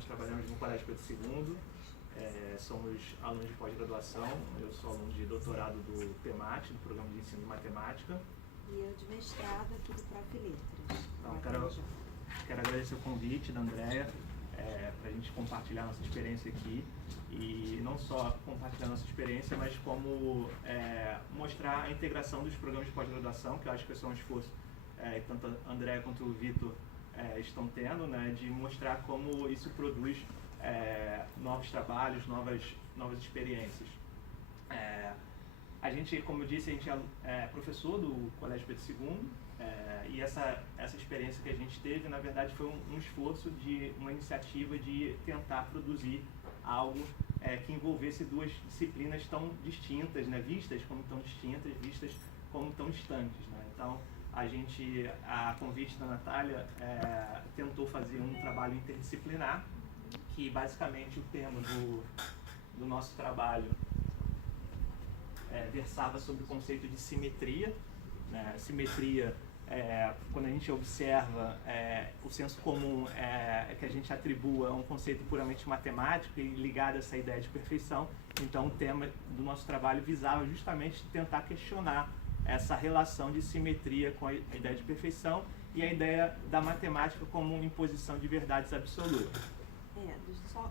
nós trabalhamos no Colégio Pedro II, somos alunos de pós-graduação, eu sou aluno de doutorado do PEMAT, do Programa de Ensino de Matemática. E eu de mestrado aqui do Prof. Letras. Então, quero agradecer o convite da Andréia para a gente compartilhar nossa experiência aqui. E não só compartilhar nossa experiência, mas como mostrar a integração dos programas de pós-graduação, que eu acho que esse é um esforço que tanto a Andréia quanto o Vitor estão tendo, né, de mostrar como isso produz novos trabalhos, novas experiências. A gente, como eu disse, a gente é professor do Colégio Pedro II, e essa experiência que a gente teve, na verdade, foi um esforço de uma iniciativa de tentar produzir algo que envolvesse duas disciplinas tão distintas, né, vistas como tão distintas, vistas como tão distantes, né? Então, a convite da Natália, tentou fazer um trabalho interdisciplinar, que basicamente o tema do nosso trabalho versava sobre o conceito de simetria, né? Simetria, quando a gente observa, o senso comum que a gente atribua a um conceito puramente matemático e ligado a essa ideia de perfeição. Então o tema do nosso trabalho visava justamente tentar questionar essa relação de simetria com a ideia de perfeição e a ideia da matemática como uma imposição de verdades absolutas.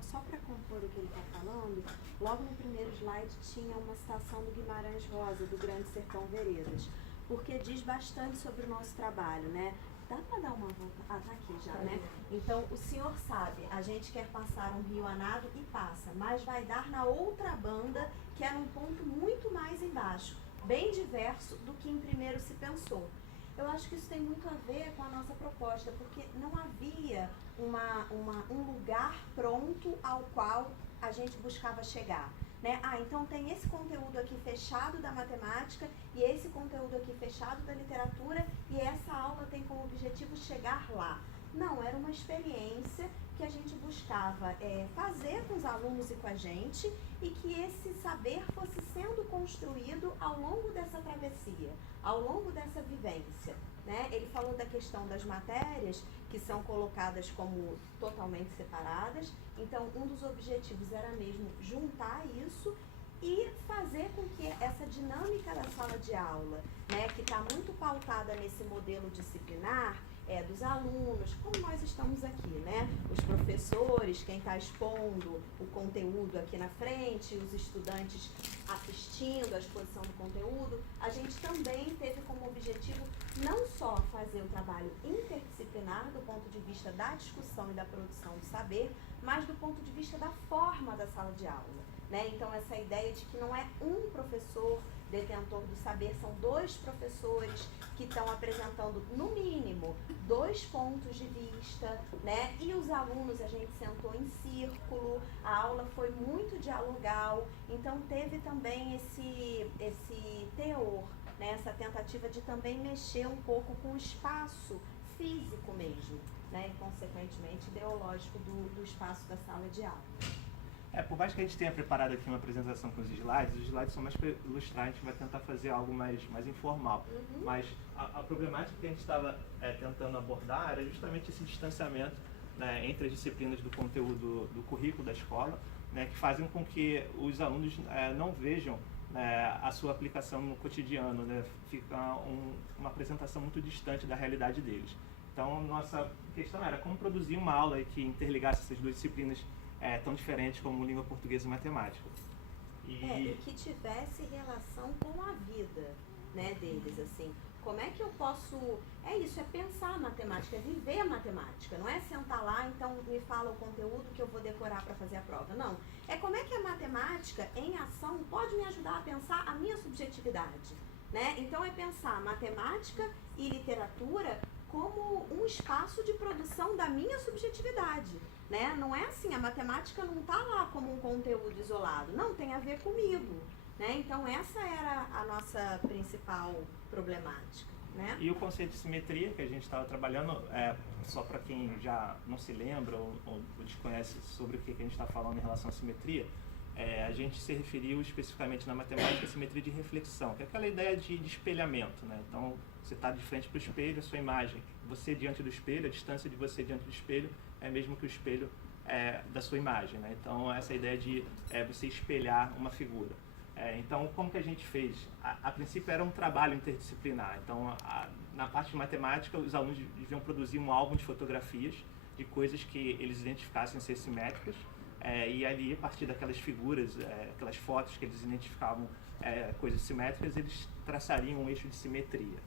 Só para compor o que ele está falando, logo no primeiro slide tinha uma citação do Guimarães Rosa, do Grande Sertão Veredas, porque diz bastante sobre o nosso trabalho, né? Dá para dar uma volta? Ah, tá aqui já, né? Então, o senhor sabe, a gente quer passar um rio a nado e passa, mas vai dar na outra banda, que é num ponto muito mais embaixo, bem diverso do que em primeiro se pensou. Eu acho que isso tem muito a ver com a nossa proposta, porque não havia um lugar pronto ao qual a gente buscava chegar, né? Então tem esse conteúdo aqui fechado da matemática e esse conteúdo aqui fechado da literatura e essa aula tem como objetivo chegar lá. Não, era uma experiência que a gente buscava fazer com os alunos e com a gente e que esse saber fosse sendo construído ao longo dessa travessia, ao longo dessa vivência, né? Ele falou da questão das matérias que são colocadas como totalmente separadas, então um dos objetivos era mesmo juntar isso e fazer com que essa dinâmica da sala de aula, né, que está muito pautada nesse modelo disciplinar, dos alunos, como nós estamos aqui, né? Os professores, quem está expondo o conteúdo aqui na frente, os estudantes assistindo à exposição do conteúdo, a gente também teve como objetivo não só fazer o trabalho interdisciplinar do ponto de vista da discussão e da produção do saber, mas do ponto de vista da forma da sala de aula, né? Então, essa ideia de que não é um professor detentor do saber, são dois professores que estão apresentando, no mínimo, 2 pontos de vista, né? E os alunos, a gente sentou em círculo, a aula foi muito dialogal, então teve também esse teor, né? Essa tentativa de também mexer um pouco com o espaço físico mesmo, né? E, consequentemente, ideológico do espaço da sala de aula. Por mais que a gente tenha preparado aqui uma apresentação com os slides são mais para ilustrar, a gente vai tentar fazer algo mais informal. Uhum. Mas a problemática que a gente estava tentando abordar era justamente esse distanciamento, né, entre as disciplinas do conteúdo do currículo da escola, né, que fazem com que os alunos não vejam a sua aplicação no cotidiano, né, fica uma apresentação muito distante da realidade deles. Então, nossa questão era como produzir uma aula que interligasse essas duas disciplinas tão diferentes como língua portuguesa e matemática. E que tivesse relação com a vida, né, deles, assim. Como é que eu posso... É pensar a matemática, é viver a matemática. Não é sentar lá, então me fala o conteúdo que eu vou decorar para fazer a prova. Não. É como é que a matemática, em ação, pode me ajudar a pensar a minha subjetividade, né? Então é pensar matemática e literatura como um espaço de produção da minha subjetividade, né? Não é assim, a matemática não está lá como um conteúdo isolado, não, tem a ver comigo, né? Então essa era a nossa principal problemática, né? E o conceito de simetria que a gente estava trabalhando, só para quem já não se lembra ou desconhece sobre o que a gente está falando em relação à simetria, a gente se referiu especificamente na matemática à simetria de reflexão, que é aquela ideia de espelhamento, né? Então, você está de frente para o espelho, a sua imagem, você diante do espelho, a distância de você diante do espelho é mesmo que o espelho da sua imagem, né? Então, essa ideia de você espelhar uma figura. Então, como que a gente fez? A princípio era um trabalho interdisciplinar. Então, na parte de matemática, os alunos deviam produzir um álbum de fotografias de coisas que eles identificassem ser simétricas. E ali, a partir daquelas figuras, aquelas fotos que eles identificavam coisas simétricas, eles traçariam um eixo de simetria.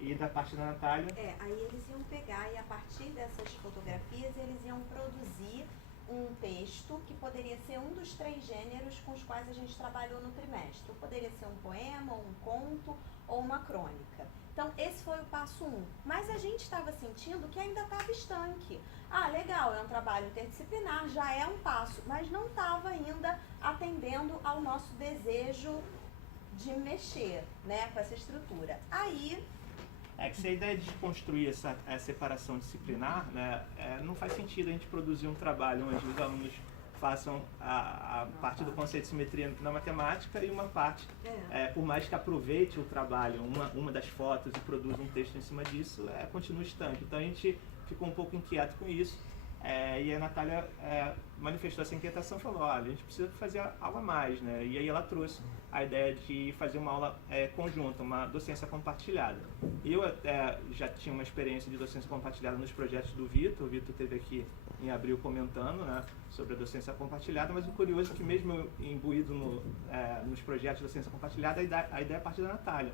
E da parte da Natália... aí eles iam pegar e a partir dessas fotografias eles iam produzir um texto que poderia ser um dos 3 gêneros com os quais a gente trabalhou no trimestre. Poderia ser um poema, um conto ou uma crônica. Então, esse foi o passo 1. Mas a gente estava sentindo que ainda estava estanque. Legal, é um trabalho interdisciplinar, já é um passo, mas não estava ainda atendendo ao nosso desejo de mexer, né, com essa estrutura. Aí... que se a ideia de construir essa separação disciplinar, né, não faz sentido a gente produzir um trabalho onde os alunos façam a parte do conceito de simetria na matemática e uma parte, por mais que aproveite o trabalho, uma das fotos e produza um texto em cima disso, continua estanque. Então a gente ficou um pouco inquieto com isso. E a Natália manifestou essa inquietação e falou, olha, a gente precisa fazer algo a mais, né? E aí ela trouxe a ideia de fazer uma aula conjunta, uma docência compartilhada. Eu já tinha uma experiência de docência compartilhada nos projetos do Vitor. O Vitor esteve aqui em abril comentando, né, sobre a docência compartilhada, mas o curioso é que mesmo eu imbuído nos projetos de docência compartilhada, a ideia é parte da Natália.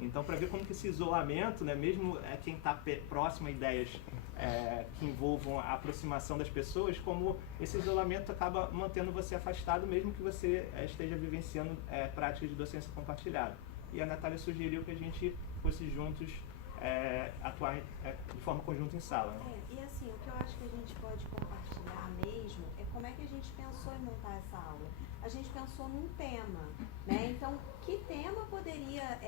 Então, para ver como que esse isolamento, né, mesmo quem está próximo a ideias que envolvam a aproximação das pessoas, como esse isolamento acaba mantendo você afastado, mesmo que você esteja vivenciando práticas de docência compartilhada. E a Natália sugeriu que a gente fosse juntos atuar de forma conjunta em sala. Né? E assim, o que eu acho que a gente pode compartilhar mesmo é como é que a gente pensou em montar essa aula. A gente pensou num tema, né? Então, que tema poderia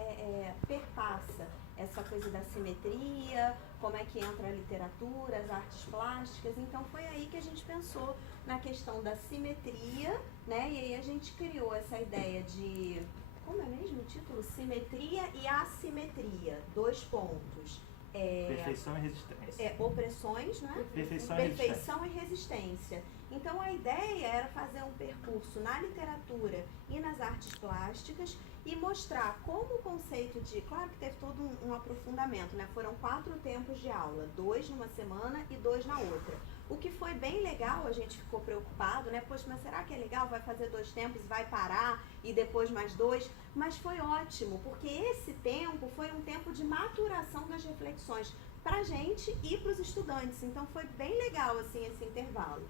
perpassa essa coisa da simetria, como é que entra a literatura, as artes plásticas. Então, foi aí que a gente pensou na questão da simetria, né? E aí a gente criou essa ideia de, como é mesmo o título? Simetria e assimetria, 2 pontos. Perfeição e resistência. Opressões, né? Perfeição e resistência. Então, a ideia era fazer um percurso na literatura e nas artes plásticas e mostrar como o conceito de... Claro que teve todo um aprofundamento, né? Foram 4 tempos de aula, 2 numa semana e 2 na outra. O que foi bem legal, a gente ficou preocupado, né? Poxa, mas será que é legal? Vai fazer 2 tempos e vai parar e depois mais 2? Mas foi ótimo, porque esse tempo foi um tempo de maturação das reflexões para a gente e para os estudantes. Então, foi bem legal, assim, esse intervalo.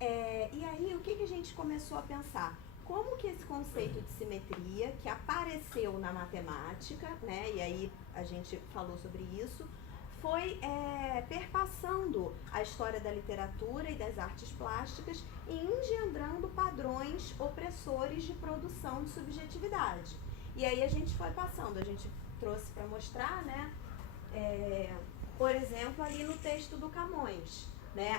E aí, o que a gente começou a pensar? Como que esse conceito de simetria, que apareceu na matemática, né? E aí a gente falou sobre isso, foi perpassando a história da literatura e das artes plásticas e engendrando padrões opressores de produção de subjetividade. E aí a gente foi passando, a gente trouxe para mostrar, né? Por exemplo, ali no texto do Camões, né?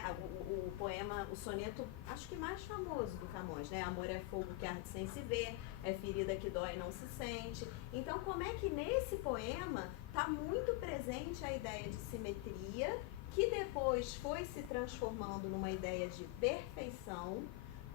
O poema, o soneto, acho que mais famoso do Camões, né? Amor é fogo que arde sem se ver, é ferida que dói e não se sente. Então, como é que nesse poema está muito presente a ideia de simetria, que depois foi se transformando numa ideia de perfeição,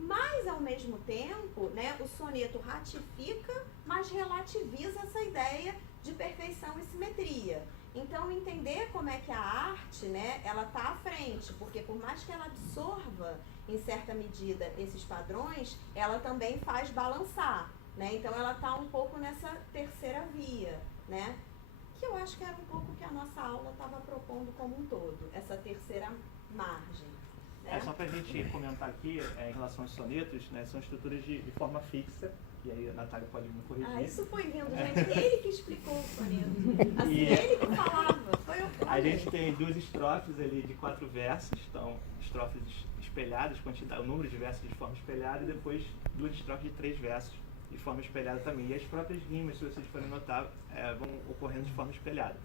mas ao mesmo tempo, né, o soneto ratifica, mas relativiza essa ideia de perfeição e simetria. Então, entender como é que a arte, né, ela está à frente, porque por mais que ela absorva, em certa medida, esses padrões, ela também faz balançar, né? Então, ela está um pouco nessa terceira via, né? Que eu acho que era um pouco que a nossa aula estava propondo como um todo, essa terceira margem. Né? Só para a gente comentar aqui, em relação aos sonetos, né, são estruturas de forma fixa, e aí a Natália pode me corrigir. Isso foi lindo, gente. Ele que explicou o soneto. Assim, ele que falava. Foi o A gente tem 2 estrofes ali de 4 versos, então estrofes espelhadas, o número de versos de forma espelhada, e depois 2 estrofes de 3 versos de forma espelhada também. E as próprias rimas, se vocês forem notar, vão ocorrendo de forma espelhada.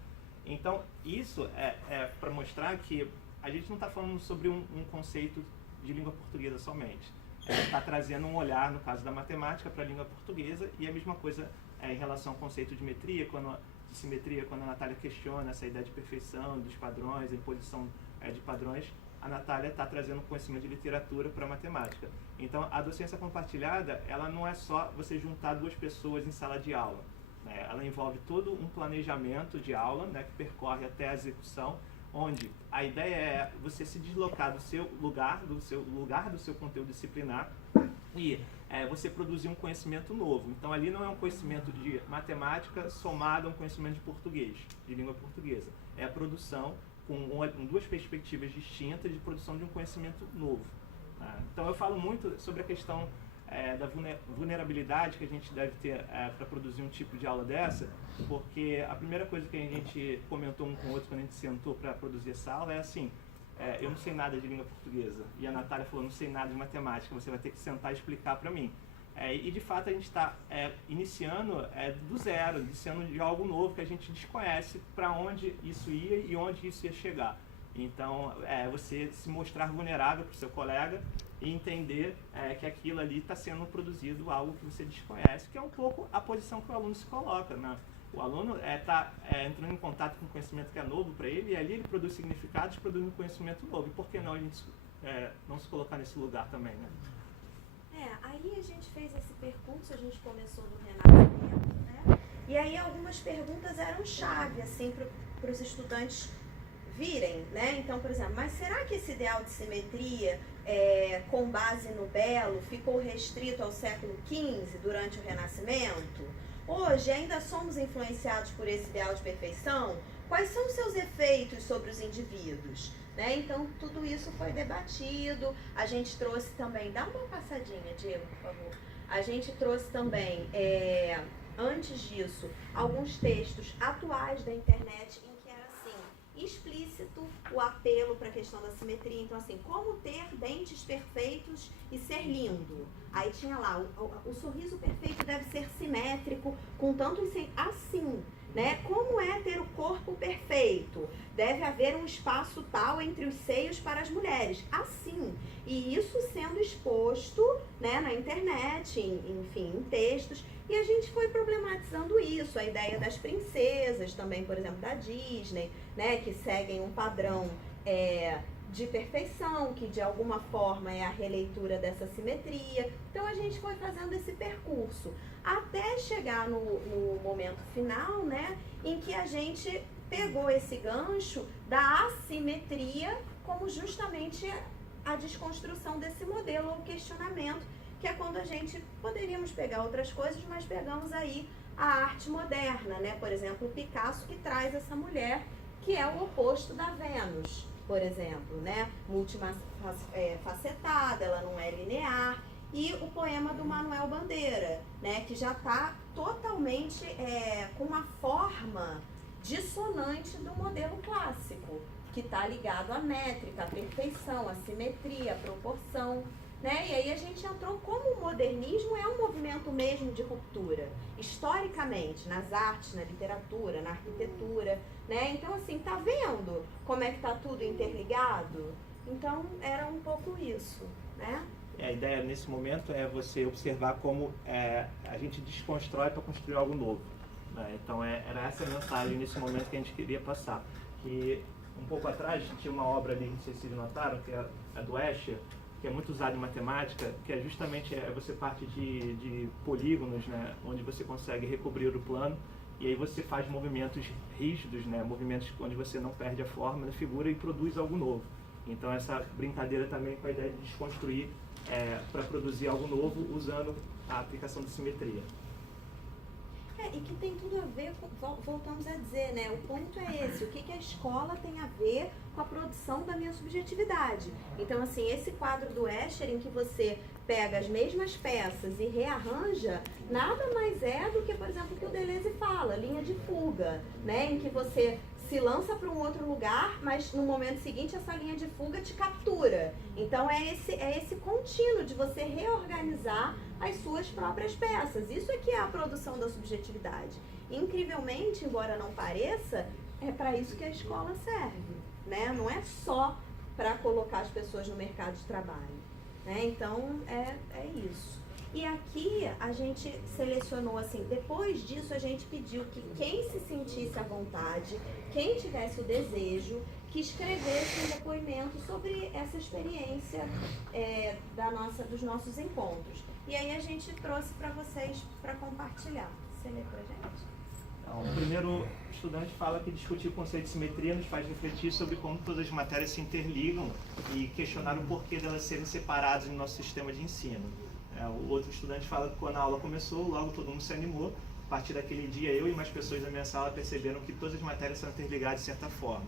Então, isso é para mostrar que a gente não está falando sobre um conceito de língua portuguesa somente. Está trazendo um olhar, no caso da matemática, para a língua portuguesa, e a mesma coisa em relação ao conceito de simetria, quando a Natália questiona essa ideia de perfeição, dos padrões, a imposição de padrões, a Natália está trazendo conhecimento de literatura para matemática. Então, a docência compartilhada, ela não é só você juntar duas pessoas em sala de aula, né? Ela envolve todo um planejamento de aula, né, que percorre até a execução, onde a ideia é você se deslocar do seu lugar do seu conteúdo disciplinar e você produzir um conhecimento novo. Então, ali não é um conhecimento de matemática somado a um conhecimento de português, de língua portuguesa. É a produção com duas perspectivas distintas de produção de um conhecimento novo. Tá? Então, eu falo muito sobre a questão da vulnerabilidade que a gente deve ter para produzir um tipo de aula dessa, porque a primeira coisa que a gente comentou um com o outro quando a gente sentou para produzir essa aula é assim: eu não sei nada de língua portuguesa, e a Natália falou, não sei nada de matemática, você vai ter que sentar e explicar para mim. E de fato a gente está iniciando do zero, iniciando de algo novo que a gente desconhece para onde isso ia e onde isso ia chegar. Então, você se mostrar vulnerável para o seu colega e entender que aquilo ali está sendo produzido algo que você desconhece, que é um pouco a posição que o aluno se coloca, né? O aluno está entrando em contato com um conhecimento que é novo para ele, e ali ele produz significados, produz um conhecimento novo. E por que não a gente não se colocar nesse lugar também, né? Aí a gente fez esse percurso, a gente começou do Renascimento, né? E aí algumas perguntas eram chave, assim, para os estudantes virem, né? Então, por exemplo, mas será que esse ideal de simetria, com base no belo, ficou restrito ao século XV, durante o Renascimento? Hoje ainda somos influenciados por esse ideal de perfeição? Quais são os seus efeitos sobre os indivíduos? Né? Então, tudo isso foi debatido. A gente trouxe também, dá uma passadinha, Diego, por favor. A gente trouxe também, antes disso, alguns textos atuais da internet em que era assim, explícito o apelo para a questão da simetria. Então, assim, como ter dentes perfeitos e ser lindo. Aí tinha lá, o sorriso perfeito deve ser simétrico, com tanto assim, né? Como é ter o corpo perfeito? Deve haver um espaço tal entre os seios para as mulheres, assim. E isso sendo exposto, né, na internet, enfim, em textos. E a gente foi problematizando isso, a ideia das princesas também, por exemplo, da Disney, né, que seguem um padrão de perfeição, que de alguma forma é a releitura dessa simetria. Então a gente foi fazendo esse percurso, até chegar no momento final, né, em que a gente pegou esse gancho da assimetria como justamente a desconstrução desse modelo ou questionamento, que é quando a gente poderíamos pegar outras coisas, mas pegamos aí a arte moderna, né? Por exemplo, o Picasso, que traz essa mulher que é o oposto da Vênus, por exemplo, né? Multifacetada, ela não é linear. E o poema do Manuel Bandeira, né? Que já está totalmente com uma forma dissonante do modelo clássico, que está ligado à métrica, à perfeição, à simetria, à proporção, né? E aí a gente entrou como o modernismo é um movimento mesmo de ruptura, historicamente, nas artes, na literatura, na arquitetura, né? Então, assim, tá vendo como é que tá tudo interligado? Então, era um pouco isso, né? A ideia nesse momento é você observar como a gente desconstrói para construir algo novo, né? Então, era essa a mensagem nesse momento que a gente queria passar. Que um pouco atrás tinha uma obra ali, não sei se vocês notaram, que é a do Escher, que é muito usado em matemática, que é justamente você parte de polígonos, né, onde você consegue recobrir o plano, e aí você faz movimentos rígidos, né, movimentos onde você não perde a forma da figura e produz algo novo. Então essa brincadeira também com a ideia de desconstruir para produzir algo novo usando a aplicação de simetria. E que tem tudo a ver com, voltamos a dizer, né? O ponto é esse, o que a escola tem a ver com a produção da minha subjetividade. Então, assim, esse quadro do Escher, em que você pega as mesmas peças e rearranja, nada mais é do que, por exemplo, o que o Deleuze fala, linha de fuga, né? Em que você se lança para um outro lugar, mas no momento seguinte essa linha de fuga te captura. Então é esse contínuo de você reorganizar as suas próprias peças. Isso é que é a produção da subjetividade. Incrivelmente, embora não pareça, é para isso que a escola serve, né? Não é só para colocar as pessoas no mercado de trabalho, né? Então é isso. E aqui a gente selecionou assim, depois disso a gente pediu que quem se sentisse à vontade, quem tivesse o desejo, que escrevesse um depoimento sobre essa experiência dos nossos encontros. E aí a gente trouxe para vocês para compartilhar. Você lê para a gente? Então, o primeiro estudante fala que discutir o conceito de simetria nos faz refletir sobre como todas as matérias se interligam e questionar o porquê delas serem separadas no nosso sistema de ensino. O outro estudante fala que quando a aula começou, logo todo mundo se animou. A partir daquele dia, eu e mais pessoas da minha sala perceberam que todas as matérias são interligadas de certa forma.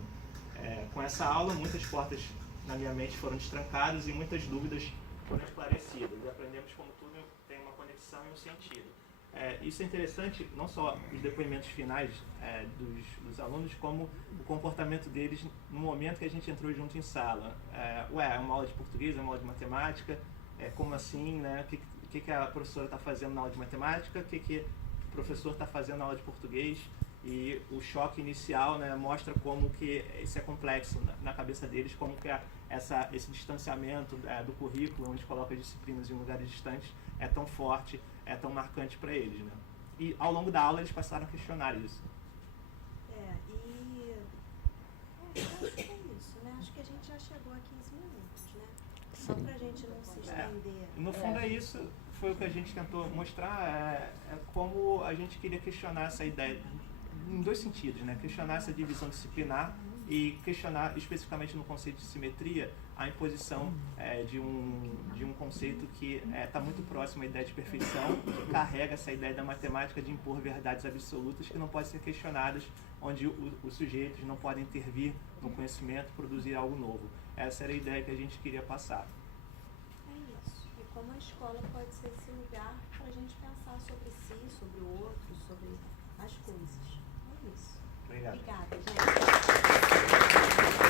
Com essa aula, muitas portas na minha mente foram destrancadas e muitas dúvidas foram esclarecidas. E aprendemos como tudo tem uma conexão e um sentido. Isso é interessante, não só os depoimentos finais dos alunos, como o comportamento deles no momento que a gente entrou junto em sala. É uma aula de português, é uma aula de matemática, como assim, né? O que a professora está fazendo na aula de matemática, o que o professor está fazendo na aula de português, e o choque inicial, né, mostra como que isso é complexo na cabeça deles, como que esse distanciamento do currículo, onde coloca as disciplinas em lugares distantes, é tão forte, é tão marcante para eles, né? E ao longo da aula eles passaram a questionar isso. Eu acho que é isso, né? Acho que a gente já chegou a 15 minutos, né? Só pra gente não se estender. No fundo é isso, foi o que a gente tentou mostrar, como a gente queria questionar essa ideia, em dois sentidos, né? Questionar essa divisão disciplinar e questionar especificamente no conceito de simetria a imposição de um conceito que está muito próximo à ideia de perfeição, que carrega essa ideia da matemática de impor verdades absolutas que não podem ser questionadas, onde os sujeitos não podem intervir no conhecimento, produzir algo novo. Essa era a ideia que a gente queria passar. É isso. E como a escola pode ser esse lugar para a gente pensar sobre si, sobre o outro, sobre as coisas. É isso. Obrigado. Obrigada, gente.